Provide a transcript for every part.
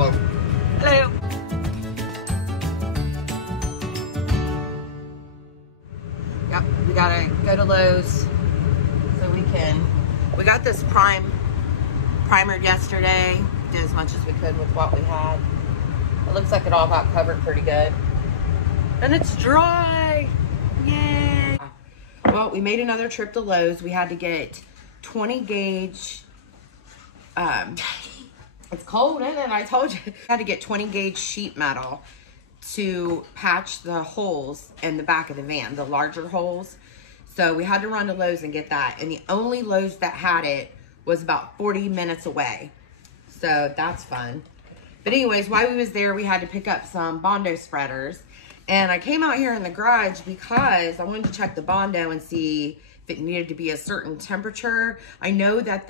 Hello. Hello. Yep, we gotta go to Lowe's so we got this primered yesterday. Did as much as we could with what we had. It looks like it all got covered pretty good. And it's dry. Yay. Well, we made another trip to Lowe's. We had to get 20 gauge, it's cold, isn't it? I told you. We had to get 20 gauge sheet metal to patch the holes in the back of the van, the larger holes. So we had to run to Lowe's and get that. And the only Lowe's that had it was about 40 minutes away. So that's fun. But anyways, while we was there, we had to pick up some Bondo spreaders. And I came out here in the garage because I wanted to check the Bondo and see if it needed to be a certain temperature. I know that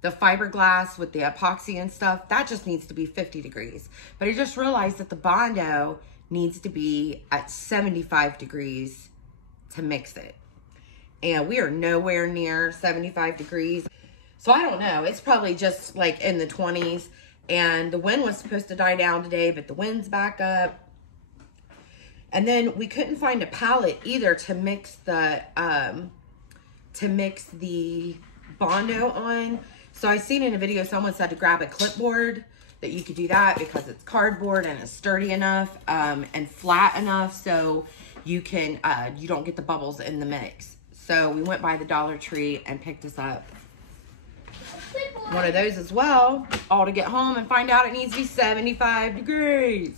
the fiberglass with the epoxy and stuff, that just needs to be 50 degrees. But I just realized that the Bondo needs to be at 75 degrees to mix it. And we are nowhere near 75 degrees. So I don't know. It's probably just like in the 20s. And the wind was supposed to die down today, but the wind's back up. And then we couldn't find a pallet either to mix the Bondo on. So I seen in a video someone said to grab a clipboard, that you could do that because it's cardboard and it's sturdy enough and flat enough so you can you don't get the bubbles in the mix. So we went by the Dollar Tree and picked us up one of those as well, all to get home and find out it needs to be 75 degrees.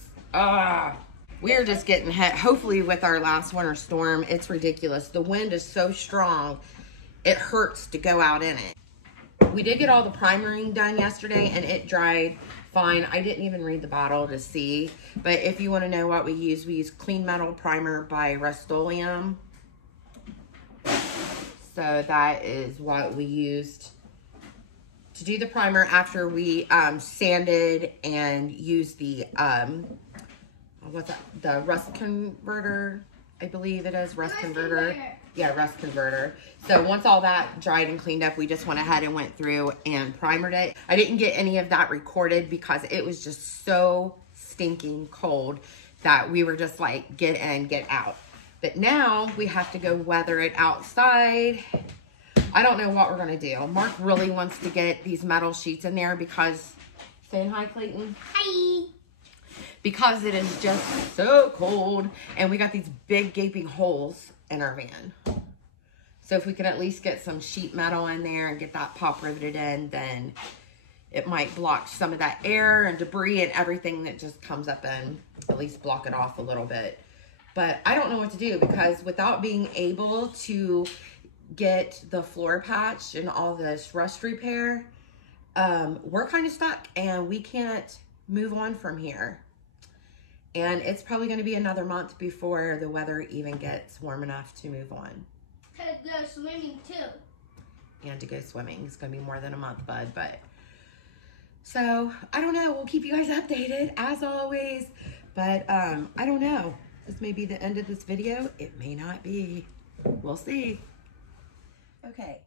We're just getting hit. Hopefully with our last winter storm, it's ridiculous. The wind is so strong, it hurts to go out in it. We did get all the primering done yesterday and it dried fine. I didn't even read the bottle to see, but if you want to know what we use Clean Metal Primer by Rust-Oleum. So that is what we used to do the primer after we sanded and used the what's that? The rust converter, I believe it is. Rust converter. Yeah, rust converter. So once all that dried and cleaned up, we just went ahead and went through and primered it. I didn't get any of that recorded because it was just so stinking cold that we were just like, get in, get out. But now we have to go weather it outside. I don't know what we're gonna do. Mark really wants to get these metal sheets in there because, saying hi, Clayton. Hi. Because it is just so cold and we got these big gaping holes in our van. So if we could at least get some sheet metal in there and get that pop riveted in, then it might block some of that air and debris and everything that just comes up and at least block it off a little bit. But I don't know what to do because without being able to get the floor patched and all this rust repair, we're kind of stuck and we can't move on from here. And it's probably going to be another month before the weather even gets warm enough to move on. To go swimming too. And to go swimming. It's going to be more than a month, bud. But so I don't know. We'll keep you guys updated as always. But I don't know. This may be the end of this video. It may not be. We'll see. Okay.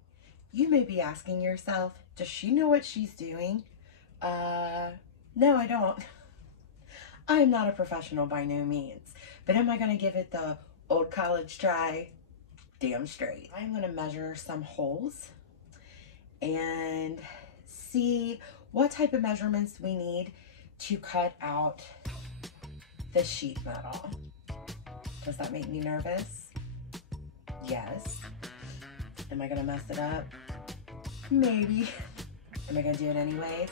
You may be asking yourself, does she know what she's doing? No, I don't. I'm not a professional by no means, but am I going to give it the old college try? Damn straight. I'm going to measure some holes and see what type of measurements we need to cut out the sheet metal. Does that make me nervous? Yes. Am I going to mess it up? Maybe. Am I going to do it anyways?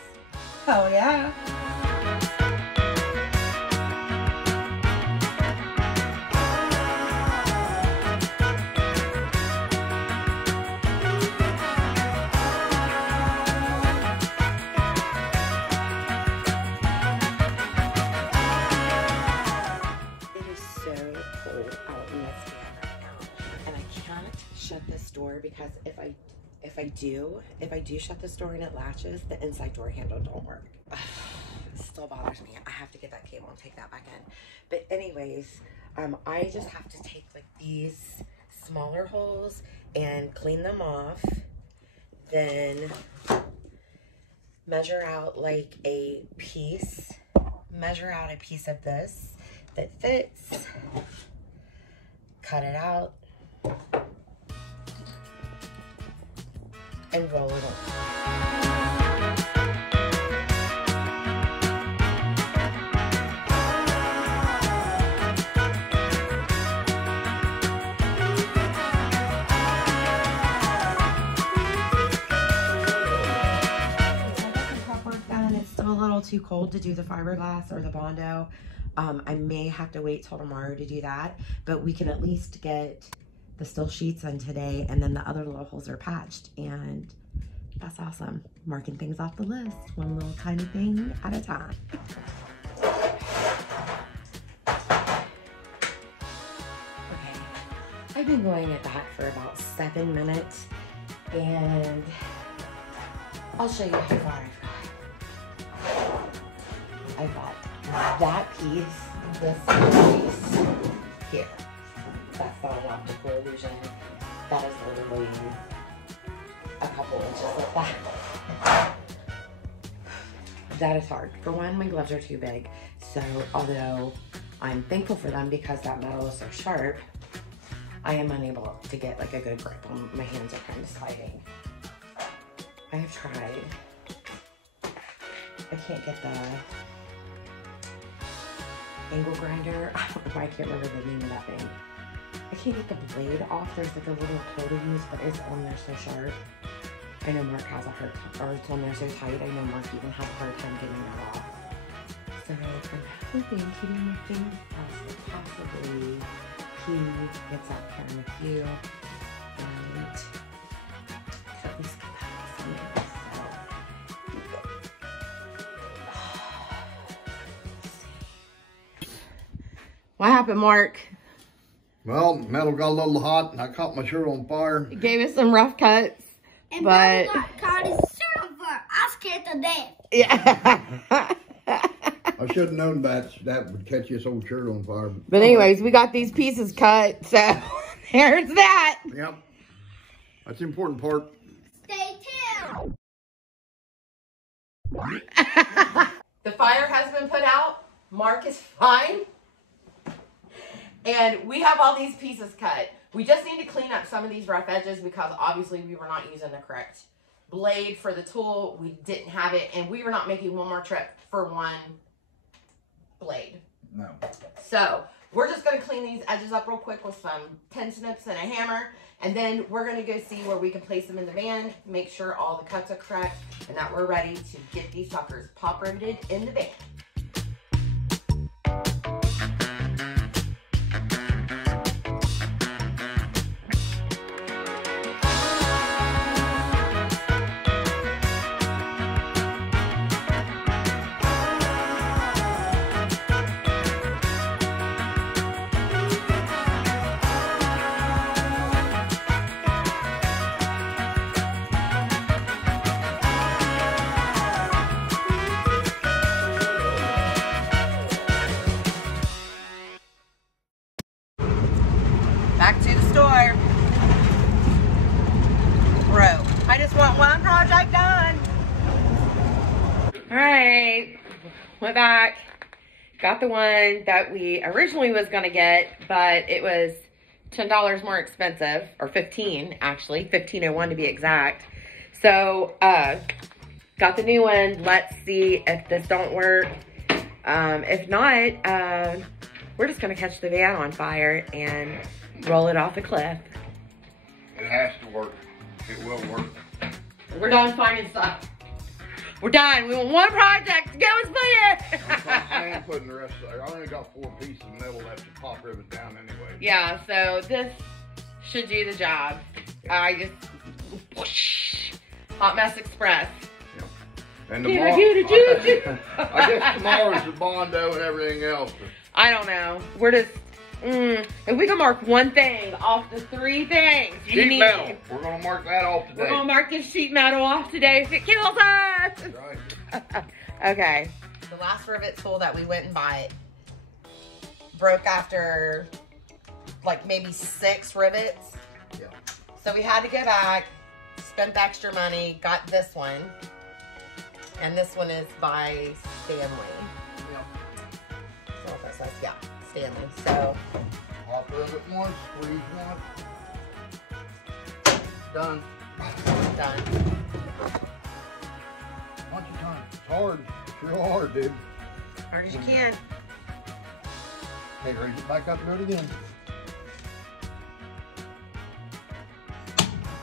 Oh yeah. Because if I do shut this door and it latches, the inside door handle don't work. It still bothers me. I have to get that cable and take that back in. But anyways, I just have to take like these smaller holes and clean them off, then measure out like a piece. Measure out a piece of this that fits. Cut it out. And roll it over. Too cold to do the fiberglass or the Bondo. I may have to wait till tomorrow to do that, but we can at least get the steel sheets in today, and then the other little holes are patched, and that's awesome. Marking things off the list, one little tiny thing at a time. Okay, I've been going at that for about 7 minutes, and I'll show you how far I've got that piece, this piece here. That's not an optical illusion. That is literally a couple inches of that. That is hard. For one, my gloves are too big. So although I'm thankful for them because that metal is so sharp, I am unable to get like a good grip. My hands are kind of sliding. I have tried. I can't get the angle grinder. I don't know why I can't remember the name of that thing. I can't get the blade off. There's like a little tool to use, but it's on there so sharp. I know Mark has a hard time, or it's on there so tight. I know Mark even has a hard time getting that off. So I'm hoping, keeping my fingers crossed that possibly he gets out here in a few and at least get that something. What happened, Mark? Well, metal got a little hot and I caught my shirt on fire. It gave us some rough cuts. And but got caught his shirt on fire. I was scared to death. Yeah. I should have known that would catch this old shirt on fire. But anyways, we got these pieces cut, so there's that. Yep. That's the important part. Stay tuned. The fire has been put out. Mark is fine. And we have all these pieces cut. We just need to clean up some of these rough edges because obviously we were not using the correct blade for the tool. We didn't have it, and we were not making one more trip for one blade. No. So we're just going to clean these edges up real quick with some tin snips and a hammer, and then we're going to go see where we can place them in the van, make sure all the cuts are correct, and that we're ready to get these suckers pop riveted in the van. Back to the store. Bro, I just want one project done. All right, went back. Got the one that we originally was gonna get, but it was $10 more expensive, or 15 actually, $15.01 to be exact. So, got the new one. Let's see if this don't work. If not, we're just gonna catch the van on fire and roll it off a cliff. It has to work. It will work. We're done finding stuff. We're done. We want one project to go and split it. I ain't putting the rest of it. I only got 4 pieces of metal left to pop rivet down anyway. Yeah, so this should do the job. I just whoosh, Hot Mess Express. Yep. And tomorrow, I I guess tomorrow's the Bondo and everything else. I don't know. We're just if we can mark one thing off the 3 things you Sheet need. metal. We're gonna mark that off today. We're gonna mark this sheet metal off today if it kills us. Right. Okay. The last rivet tool that we went and bought broke after like maybe 6 rivets. Yeah. So we had to go back, spent the extra money, got this one. And this one is by Stanley. Yep. So that says, yeah, Stanley. So Pop rivet once, squeeze once. Done. done. Bunch of times. It's hard. It's real hard, dude. Hard as you can. Hey, raise it back up and do it again.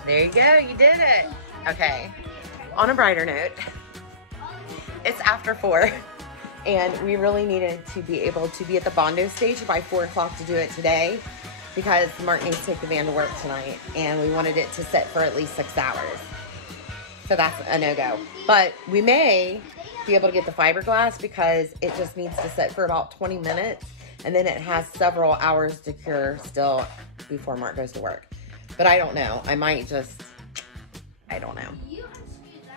There you go, you did it. Okay, on a brighter note, it's after 4, and we really needed to be able to be at the Bondo stage by 4 o'clock to do it today, because Mark needs to take the van to work tonight, and we wanted it to sit for at least 6 hours. So that's a no-go. But we may be able to get the fiberglass because it just needs to sit for about 20 minutes, and then it has several hours to cure still before Mark goes to work. But I don't know. I might just, I don't know.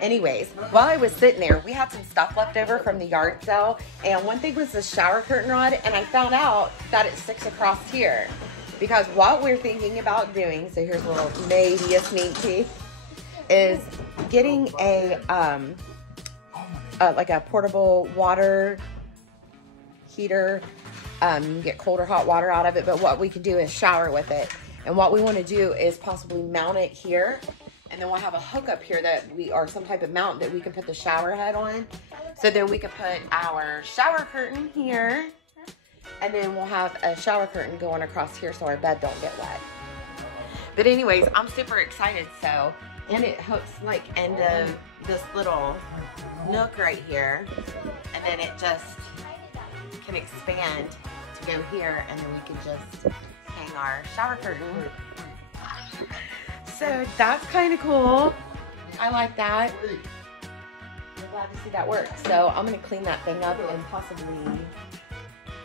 Anyways, while I was sitting there, we had some stuff left over from the yard sale. And one thing was the shower curtain rod. And I found out that it sticks across here. Because what we're thinking about doing, so here's a little, maybe a sneak peek, is getting a, like a portable water heater. You can get cold or hot water out of it. But what we can do is shower with it. And what we want to do is possibly mount it here, and then we'll have a hook up here that or some type of mount that we can put the shower head on. So then we can put our shower curtain here, and then we'll have a shower curtain going across here so our bed don't get wet. But anyways, I'm super excited. So, and it hooks like into this little nook right here, and then it just can expand to go here, and then we can just hang our shower curtain. So that's kind of cool. I like that. I'm glad to see that work. So I'm going to clean that thing up and possibly,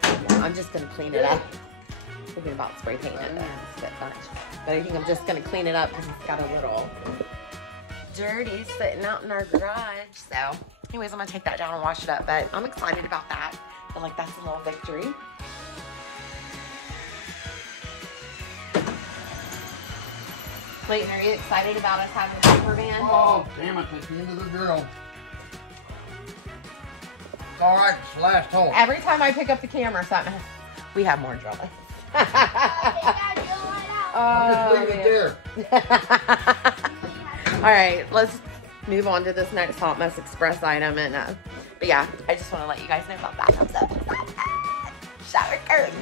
yeah, I'm just going to clean it up. Thinking about spray painting it, but I think I'm just going to clean it up because it's got a little dirty sitting out in our garage. So anyways, I'm going to take that down and wash it up, but I'm excited about that. I feel like that's a little victory. Clayton, are you excited about us having a camper van? Oh, damn it, that's the end of the drill. It's all right, it's the last hole. Every time I pick up the camera, something, we have more drilling. I'm just leaving it there. All right, let's move on to this next Hot Mess Express item. And but yeah, I just want to let you guys know about that. I'm so excited. Shower curtain.